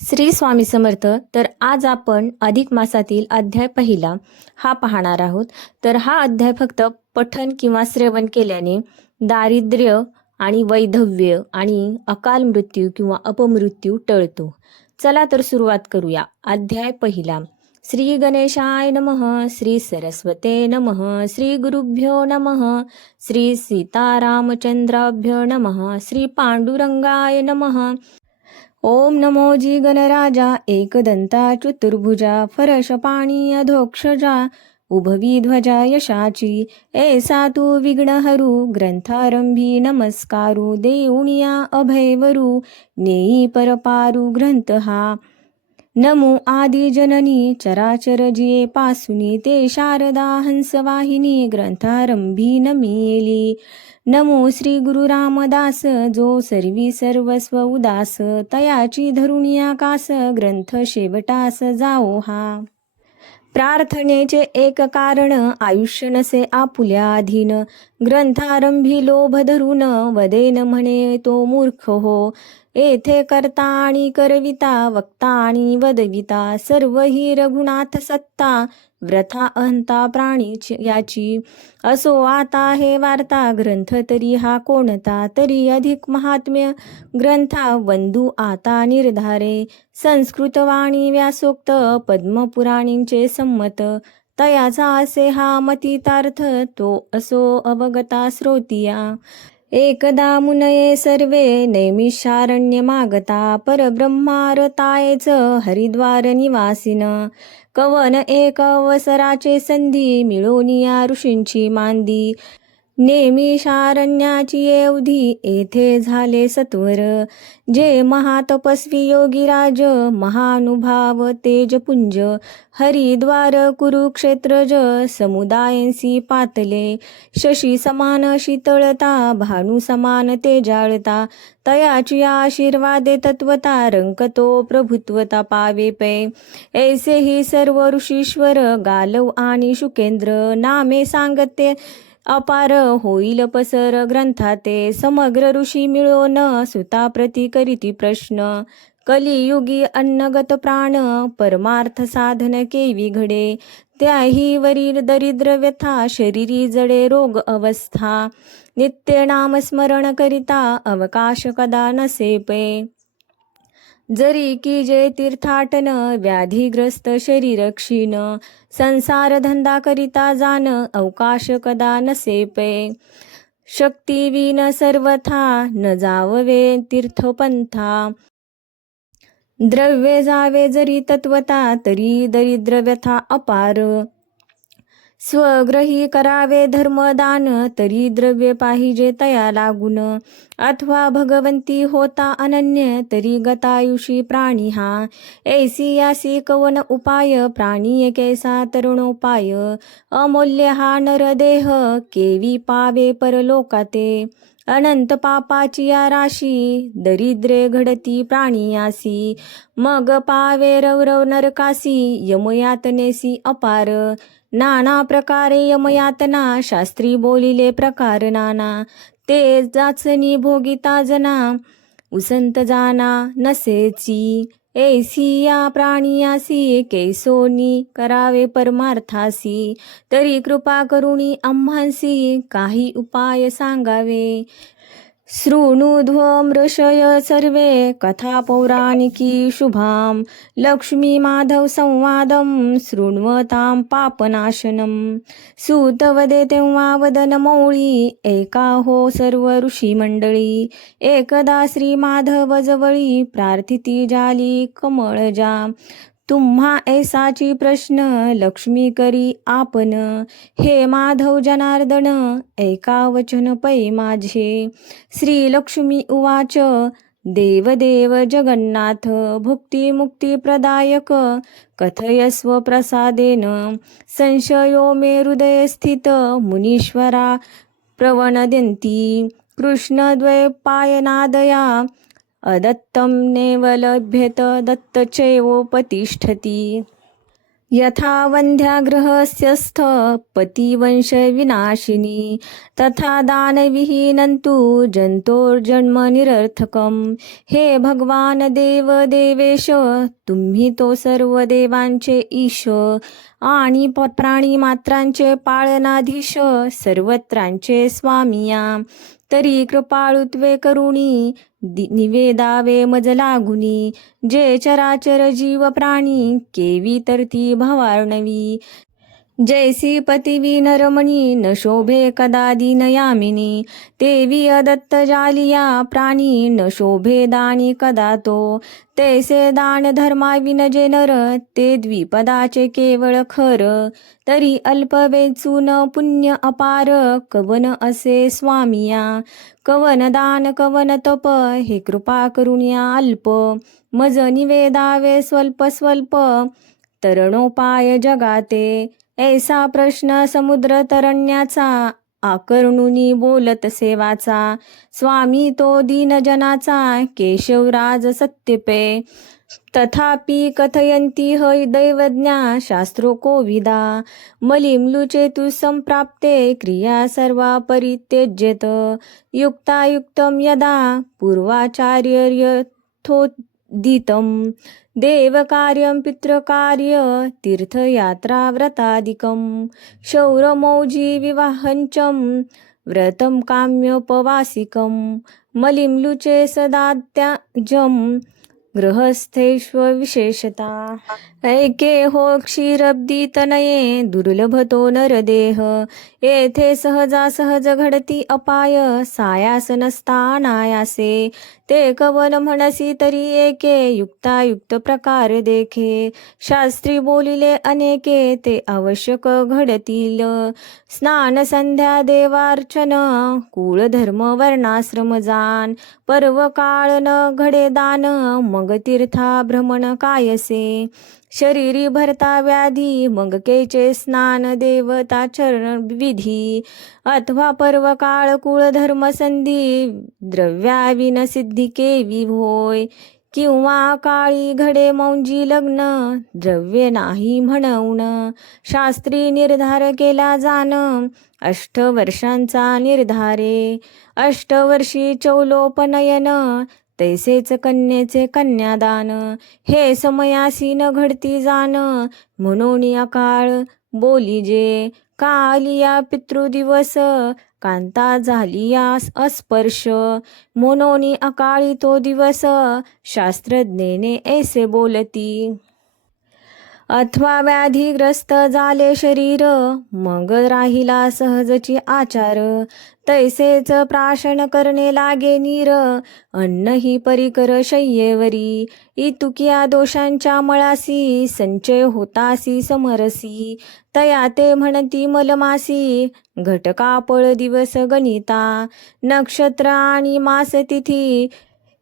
श्री स्वामी समर्थ. तर आज आपण अधिक मासातील अध्याय पहिला हा पाहणार आहोत. तर हा अध्याय फक्त पठन किंवा श्रवण केल्याने दारिद्र्य आणि वैधव्य आणि अकाल मृत्यू किंवा अपमृत्यू टळतो. चला तर सुरुवात करूया. अध्याय पहिला. श्री गणेशाय नमः. श्री सरस्वते नमः. श्री गुरुभ्यो नमः. श्री सीतारामचंद्राभ्यो नमः. श्री पांडुरंगाय नमः. ओम नमो जी गणराजा एकदंता चतुर्भुजा फरशपाणी अधोक्षजा उभवी ध्वजा यशाची ऐसा तू विघ्नहरु ग्रंथारंभी नमस्कारू देऊनिया अभयवरू नेई परपारू ग्रंथ हा नमो आदि जननी चराचर जिये पासुनी ते शारदा हंसवाहिनी ग्रंथारंभी नमियेली नमो श्री गुरु रामदास जो सर्वी सर्वस्व उदास तयाची धरुणी आकाश ग्रंथ शेवटास जाओ हा. प्रार्थनेचे एक कारण आयुष्य नसे आपुल्या अधीन ग्रंथारंभी लोभ धरून वदेन म्हणे तो मूर्ख हो. येथे करता आणि करविता वक्ता आणि वदविता सर्व ही रघुनाथ सत्ता व्रथा अहंता प्राणी याची असो आता हे वार्ता ग्रंथ तरी हा कोणता तरी अधिक महात्म्य ग्रंथा वंदू आता निर्धारे संस्कृत वाणी व्यासोक्त पद्मपुराणींचे संमत तयाचा असे हा मतितार्थ तो असो अवगता श्रोतिया. एकदा मुनये सर्वे नैमिषारण्य मागता परब्रह्मारतायेच हरिद्वार निवासिन कवन एक अवसराचे संधी मिळोनिया ऋषींची मांदी नेमिषारण्याची एवधी येथे झाले सत्वर जे महातपस्वी योगीराज महानुभाव तेजपुंज हरिद्वार कुरुक्षेत्रज समुदायंसी पातले शशी समान शीतळता भानु समान तेजाळता तयाची आशीर्वादे तत्वता रंकतो प्रभुत्वता पावे पै ऐसे ही सर्व ऋषीश्वर गालव आणि शुकेंद्र नामे सांगते अपार होईल पसर ग्रंथाते समग्र ऋषी मिळोन सुता प्रति करीती प्रश्न कलियुगी अन्नगत प्राण परमार्थ साधन केवी घडे त्याही वरील दरिद्र व्यथा शरीरी जडे रोग अवस्था नित्य नाम स्मरण करिता अवकाश कदा नसे पै जरी की जे तीर्थाटन व्याधीग्रस्त शरीर क्षीण संसार धंदा करिता जान अवकाश कदा नसे पै शक्तिवीन सर्वथा न जाववे तीर्थपंथा द्रव्ये जावे जरी तत्वता तरी दरिद्र व्यथा अपार स्वग्रही करावे धर्मदान तरी द्रव्य पाहिजे तया लागून अथवा भगवंती होता अनन्य तरी गतायुषी प्राणी हा ऐसी यासी कवन उपाय प्राणी कैसा तरुणोपाय अमूल्य हा नरदेह केवी पावे परलोकाते अनंत पापाची या राशी दरिद्रे घडती प्राणियासी मग पावे रवरव नरकासी यमयातनेसी अपार नाना प्रकारे यमयातना शास्त्री बोलिले प्रकार नाना ते जाचनी भोगिता जना उसंत जाना नसेची ऐसी या प्राणियासी कैसोनी करावे परमार्थासी तरी कृपा करुणी आम्हांसी काही उपाय सांगावे. शृणुध्वमृषय सर्वे कथा पौराणिकी शुभाम लक्ष्मी माधव संवादम शृण्वतां पापनाशनम सूत वदे तेव्हा वदन मौळी एका हो सर्व ऋषी मंडळी एकदा श्री माधव जवळी प्रार्थिती जाली कमळजा तुम्हा ऐसाची प्रश्न लक्ष्मी करी आपण हे माधव जनार्दन ऐका वचन पै माझे. श्री लक्ष्मी उवाच देवदेव जगन्नाथ भुक्ती मुक्ती प्रदायक कथयस्व प्रसादेन संशयो मे हृदये स्थित मुनीश्वरा प्रवणदन्ती कृष्णद्वैपायनादया अदत्तं नेव लभ्येत दत्तचैवोपतिष्ठति. यथा वंध्याग्रहस्यस्थ पतिवंश विनाशिनी तथा दानविहीनंतु जंतोर्जन्म निरर्थकम. हे भगवान देव देवेश, तुम्ही तो सर्व देवांचे ईश आणि प्राणी मात्रांचे पाळनाधीश, सर्वत्रांचे स्वामिया. तरी कृपाळुत्वे करुणी निवेदावे मज लागुनी. जे चराचर जीव प्राणी केवी तर ती भवार्णवी. जैसी पतिवी नरमणी न शोभे कदा दीनयामिनी. तेवी अदत्त जालिया प्राणी न शोभे दानी कदा तो. तैसे दान धर्मा विनजे नर ते द्विपदाचे केवळ खर. तरी अल्प वेचून पुण्य अपार कवन असे स्वामिया. कवन दान कवन तप हे कृपा करुण्या अल्प. मज निवेदावे स्वल्प स्वल्प तरणोपाय जगाते. ऐसा प्रश्न समुद्र तरण्याचा आकर्णुनी बोलत सेवाचा. स्वामी तो दीनजनाचा केशवराज सत्यपे. तथापि कथयंती हय दैवज्ञा शास्त्रो कोविदा. मलिम्लुचे तु संप्राप्ते क्रिया सर्वा परित्यज्यत. युक्तायुक्तम यदा पूर्वाचार्य यथोदितम. देवकार्यं पितृकार्य तीर्थयात्रा व्रतादिकं. शौरमौजी विवाहंचं व्रतं काम्योपवासिकं. मलिम्लुचे सदात्याजं गृहस्थेष्व विशेषता. ऐके हो क्षीरब्दी तनये दुर्लभतो नरदेह. येथे सहजा सहज घडती अपाय सायास नसता अनायासे. ते कवन म्हणसी तरी एके युक्तायुक्त प्रकार देखे. शास्त्री बोलिले अनेके ते आवश्यक घडतील. स्नान संध्या देवार्चन कुळधर्म वर्णाश्रम जान. पर्व काळ न घडे दान मग तीर्था भ्रमण कायसे. शरीरी भरता व्याधी मग केचे स्नान देवताचरण विधी. अथवा पर्व काळ कुळधर्म संधी द्रव्याविन सिद्धी केवी होय. किंवा काळी घडे मौंजी लग्न द्रव्य नाही म्हणून. शास्त्री निर्धार केला जान 8 वर्षांचा निर्धारे. 8 वर्षी चौलोपनयन तैसेच कन्येचे कन्यादान. हे समयासी न घडती जान म्हणून अकाळ बोलिजे. का आलिया पितृदिवस कांता झालिया अस्पर्श. म्हणून अकाळी तो दिवस शास्त्रज्ञेने ऐसे बोलती. अथवा व्याधीग्रस्त झाले शरीर मग राहिला सहजची आचार. तैसेच प्राशन करणे लागे नीर अन्न ही परिकर शय्येवरी. इतुकिया दोषांच्या मळासी संचय होतासी समरसी. तया ते म्हणती मलमासी घटकापळ दिवस गणिता. नक्षत्र आणि मास तिथी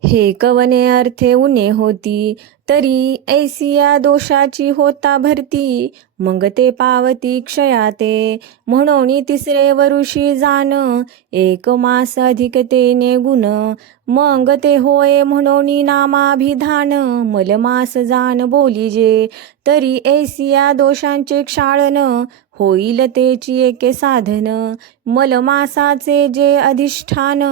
हे कवने अर्थे उणे होती. तरी ऐसिया दोषाची होता भरती मग ते पावती क्षयाते. म्हणून 3रे वरुषी जान 1 मास अधिकतेने गुण. मग ते होय म्हणून नामाभिधान मलमास जान बोलिजे. तरी ऐसिया दोषांचे क्षाळन होईल तेची एके साधन. मलमासाचे जे अधिष्ठान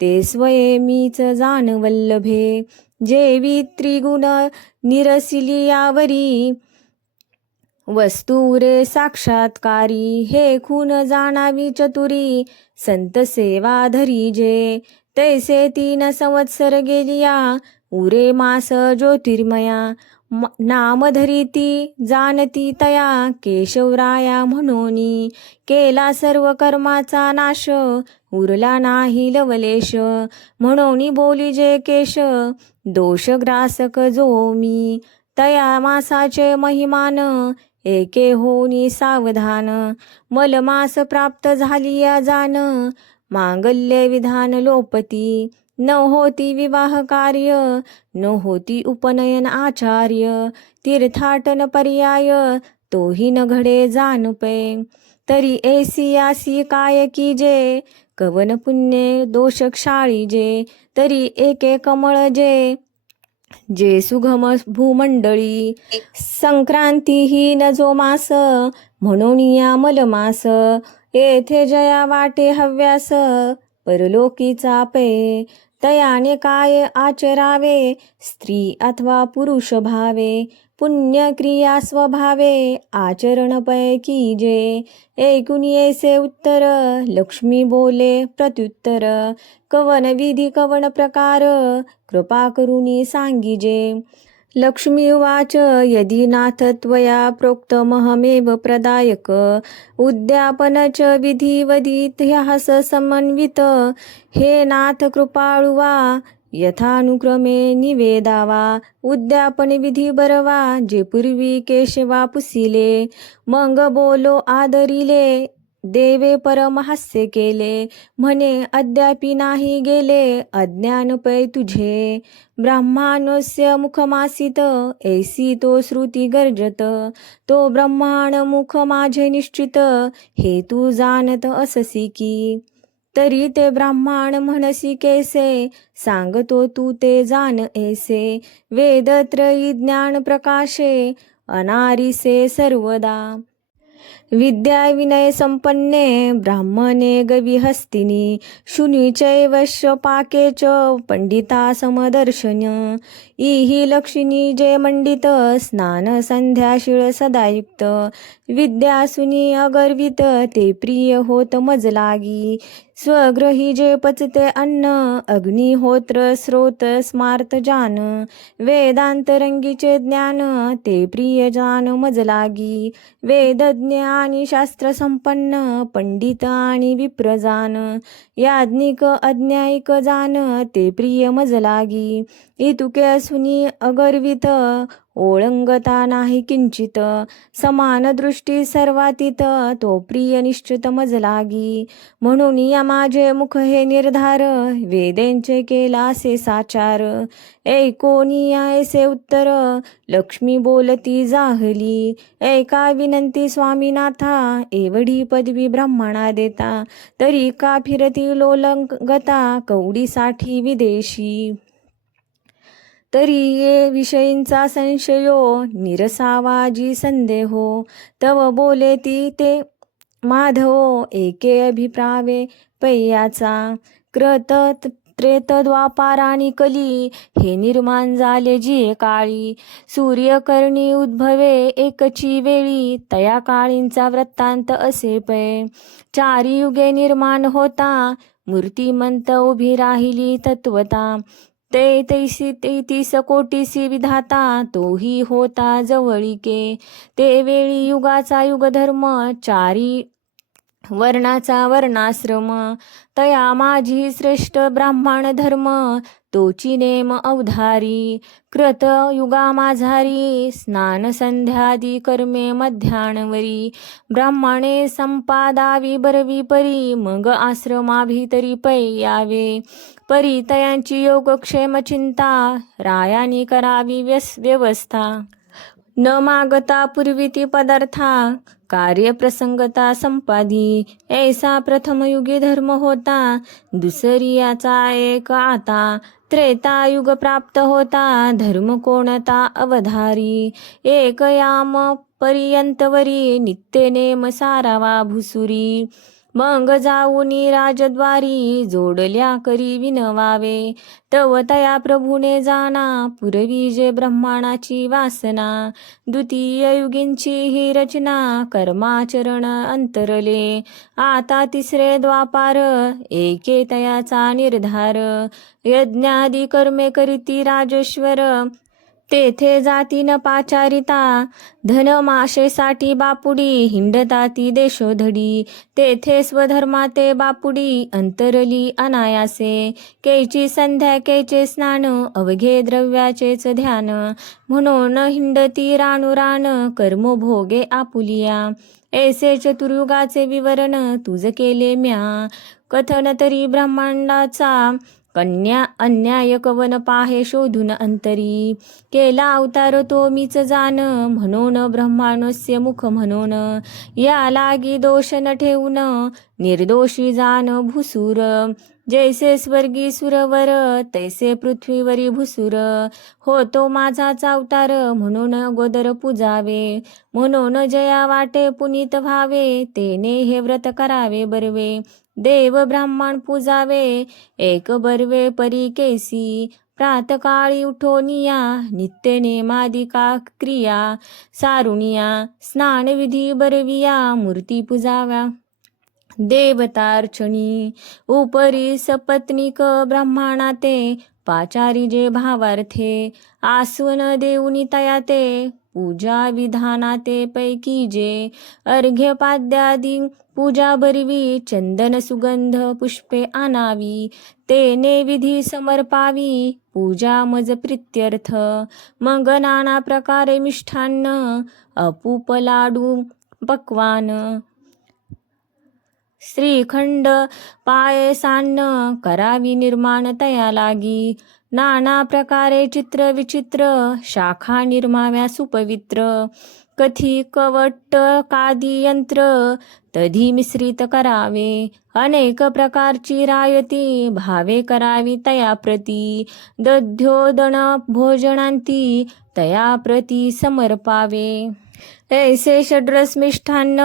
ते स्वये मीच जान वल्लभे. जेवी त्रिगुण निरसिलियावरी वस्तुरे साक्षात्कारी. हे खून जाणावी चतुरी संत सेवा धरीजे. तैसे 3 संवत्सर गेलिया उरे मास ज्योतिर्मया. नाम धरिती जानती तया केशवराया म्हणूनी. केला सर्व कर्माचा नाश उरला नाही लवलेश. म्हणून बोलिजे केश दोषग्रासक जो मी. तया मासाचे महिमान एके होनी सावधान. मलमास प्राप्त झालिया जान मांगल्य विधान लोपती. न होती विवाह कार्य न होती उपनयन आचार्य. तीर्थाटन पर्याय तोही न घडे जानुपे. तरी ऐसियासी काय कीजे कवन पुण्य दोष क्षाळीजे. तरी एके कमळ जे जे सुगम भूमंडळी संक्रांती ही न जो मास म्हणून या मलमास येथे जया वाटे हव्यास परलोकी चापे तयाने काय आचरावे स्त्री अथवा पुरुष भावे पुण्यक्रिया स्वभावे आचरण पैकी जे ऐकून येसे उत्तर लक्ष्मी बोले प्रत्युत्तर कवन विधी कवन प्रकार कृपा करुणी सांगिजे लक्ष्मी उवाच यदि नाथ त्वया प्रोक्तमहमेव प्रदायक उद्यापनच विधिवदित ह्यास समन्वित हे नाथ कृपाळुवा यथानुक्रमे निवेदावा उद्यापन विधी बरवा जे पूर्वी केशवा पुसिले मग बोलो आदरिले देवे परमहास्य केले म्हणे अद्यापि नाही गेले अज्ञान पै तुझे ब्रह्माणस्य मुखमासित ऐसी तो श्रुती गर्जत तो ब्रह्माण मुख माझे निश्चित हे तू जाणत अससी की तरी ते ब्राह्मण म्हणसी कैसे सांगतो तू ते जाण ऐसे वेदत्रयी ज्ञान प्रकाशे अनारिसे सर्वदा विद्या विनय संपन्ने ब्राह्मणे गविहस्तिनी शुनी चैवश्य पाके च पंडिता समदर्शन इहि लक्षिणी जे मंडित स्नान संध्या शिळ सदायुक्त विद्यासुनी अगर्वित ते प्रिय होत मज लागी स्वग्रही जे पचते अन्न अग्निहोत्र स्रोत स्मार्त जान वेदांतरंगीचे ज्ञान ते प्रिय जान मज लागी वेदज्ञ आणि शास्त्र संपन्न पंडित आणि विप्रजान याज्ञिक अज्ञायिक जान ते प्रिय मज लागी इतुके असुनी अगर्वित ओळंगता नाही किंचित समान दृष्टी सर्वातीत तो प्रिय निश्चित मज लागी म्हणून या माझे मुख हे निर्धार वेदेंचे केलासे साचार ऐकोनी ऐसे उत्तर लक्ष्मी बोलती जाहली ऐका विनंती स्वामीनाथा एवढी पदवी ब्राह्मणा देता तरी का फिरती लोलंगता कवडीसाठी विदेशी तरी ये विषयींचा संशयो निरसावाजी संदेहो तव बोले ती ते माधवो एके अभिप्रावे पय्याचा कृत त्रेत द्वापाराणी कली हे निर्माण झाले जी काळी सूर्यकर्णी उद्भवे एकची वेळी तया काळींचा वृत्तांत असे पै चारी युगे निर्माण होता मूर्तिमंत उभी राहिली तत्वता ते तैसी 33 कोटीसी विधाता तोही होता जवळिके ते वेळी युगाचा युगधर्म चारी वर्णाचा वर्णाश्रम तया माझी श्रेष्ठ ब्राह्मण धर्म तोची नेम अवधारी कृत युगा माझारी स्नान संध्यादी कर्मे मध्याणवरी ब्राह्मणे संपादावी बरवी परी मग आश्रमाभितरी पै यावे परी तयांची योगक्षेम चिंता रायानी करावी व्यवस्था न मागता पूर्वी पदार्था कार्यप्रसंगता संपादी ऐसा प्रथम युगी धर्म होता दुसरी याचा एक आता त्रेतायुग प्राप्त होता धर्म कोणता अवधारी एक याम पर्यंतवरी नित्य नेम सारावा भुसुरी मग जाऊनी राजद्वारी जोडल्या करी विनवावे तव तया प्रभूने जाना पुरवी जे ब्रह्माणाची वासना द्वितीय युगींची ही रचना कर्माचरण अंतरले आता तिसरे द्वापार एके तयाचा निर्धार यज्ञादी कर्मे करीती राजेश्वर तेथे जाती न पाचारिता धनमाशेसाठी बापुडी हिंडता ती देशोधडी तेथे स्वधर्माते बापुडी अंतरली अनायासे कैची संध्या कैचे स्नान अवघे द्रव्याचेच ध्यान म्हणून हिंडती रानुरान कर्मभोगे आपुलिया ऐसे चतुर्युगाचे विवरण तुझ केले म्या कथन तरी ब्रह्मांडाचा कन्या अन्याय कवन पाहे शोधून अंतरी केला अवतार तो मीच जाण म्हणून ब्रह्मांडस्य मुख म्हणून या लागी दोष न ठेवून निर्दोषी जाण भुसूर जैसे स्वर्गी सुरवर तैसे पृथ्वीवरी भुसुर, होतो माझाच अवतार म्हणून अगोदर पूजावे, म्हणून जया वाटे पुनीत व्हावे, तेने हे व्रत करावे बर्वे, देव ब्राह्मण पूजावे एक बर्वे परी केसी, प्रातकाळी उठोनिया नित्य नेमादिका क्रिया, सारुनिया स्नानविधी बरविया मूर्ती पूजाव्या देवतार्चनी, उपरी सपत्नीक ब्राह्मणा ते, पाचारी जे भावार्थे, आसवन देऊनी तया ते, पूजा विधाना ते पैकी जे, अर्घ्यपाद्यादी पूजा बरवी, चंदन सुगंध पुष्पे आणावी, तेने विधी समर्पावी, पूजा मज प्रित्यर्थ, मग नाना प्रकारे मिष्ठान्न, अपूप लाडू पक्वान, श्रीखंड पायसान्न, करावी निर्माण तया लागी, नाना प्रकारे चित्र विचित्र, शाखा निर्माव्या सुपवित्र, कथी कवट कादी यंत्र, तधी मिश्रित करावे, अनेक प्रकारची रायती, भावे करावी तया प्रती, दध्योदन भोजनांती, तया प्रती समर्पावे, ऐसे षड्रस मिष्ठान्न,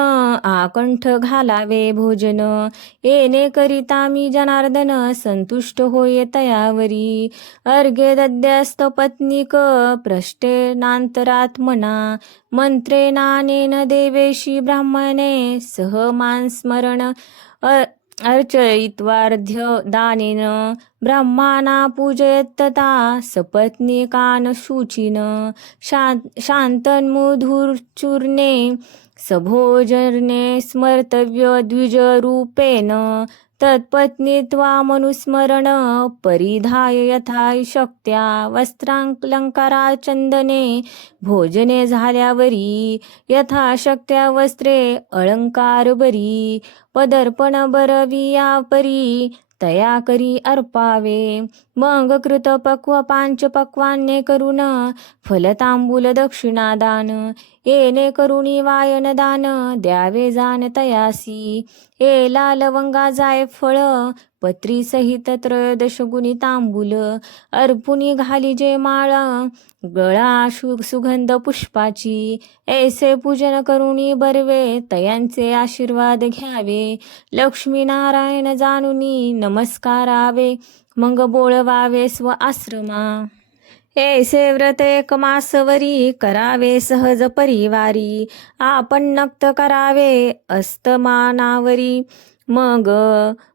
आकंठ घालावे भोजन, येणे करिता मी जनार्दन, संतुष्ट होय तयावरी, अर्घ्य दद्यास्त पत्नीक, प्रष्टे नांतरात्मना, मंत्रे नानेन देवेशी ब्राह्मणे, सह मानस्मरण अर्चयित्वार्ध्य दानेन, ब्रह्माना पूजयत्तता, सपत्नीकान शुचिन, शांतन्मुधुर्चूर्णे, सभोजने स्मर्तव्य द्विजरूपेण, तत्पत्नीत्वामनुस्मरण, परिधाय यथा शक्त्या वस्त्रांलंकारा चंदने, भोजने झाल्यावरी यथाशक्त्या वस्त्रे अलंकार बरी, पदर्पण बरविया परी, तया करी अर्पावे, मग कृत पक्व पांच पक्वान्ने करून, फलतांबूल दक्षिणादान, येणे करुणी वायन दान, द्यावे जाण तयासी, एला लवंगा जाय फळ, पत्री सहित त्रयोदश गुणी तांबूल, अर्पुनी घाली जे माळ, गळा सुगंध पुष्पाची, ऐसे पूजन करुणी बर्वे, तयांचे आशीर्वाद घ्यावे, लक्ष्मी नारायण जानुनी नमस्कारावे, मग बोळवावे स्व आश्रमा, ऐसे व्रत एक मासवरी, करावे सहज परिवारी, आपण नक्त करावे अस्तमानावरी, मग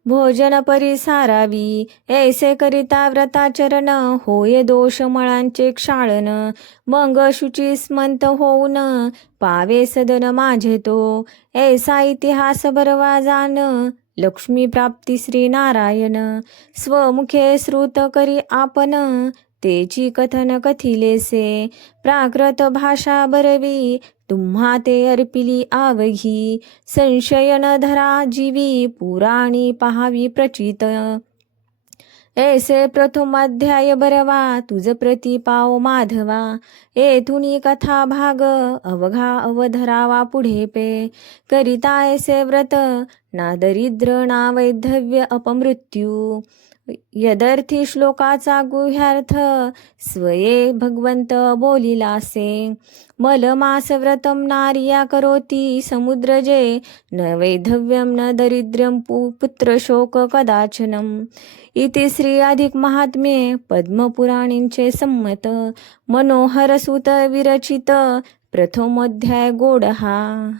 भोजन परिसारावी, ऐसे करिता व्रताचरण, होय दोष मळांचे क्षाळन, मग शुची स्मंत होऊन, पावे सदन माझे तो, ऐसा इतिहास बरवा जान, लक्ष्मी प्राप्ती श्री नारायण, स्वमुखे श्रुत करी आपण, तेची कथन कथिलेसे, प्राकृत भाषा बरवी, तुम्हा ते अर्पिली आवघी, संशय न धरा जीवी, पुराणी पहावी प्रचित, ऐसे प्रथम अध्याय बरवा, तुझ प्रति पाव माधवा, येथुनी कथा भाग, अवघा अवधरावा पुढे पे, करिता ऐसे व्रत, ना दरिद्र ना वैधव्य अपमृत्यू, यदर्थी श्लोकाचा गुह्यार्थ, स्वये भगवंत बोलिलासे, मलमास व्रतम नारिया करोती समुद्र जे, न वैधव्यम न दरिद्र्यम पुत्र शोक कदाचनम, इति श्री अधिक महात्म्ये पद्मपुराणींचे संमत, मनोहर सुत विरचित, प्रथमोध्याय गोडहा.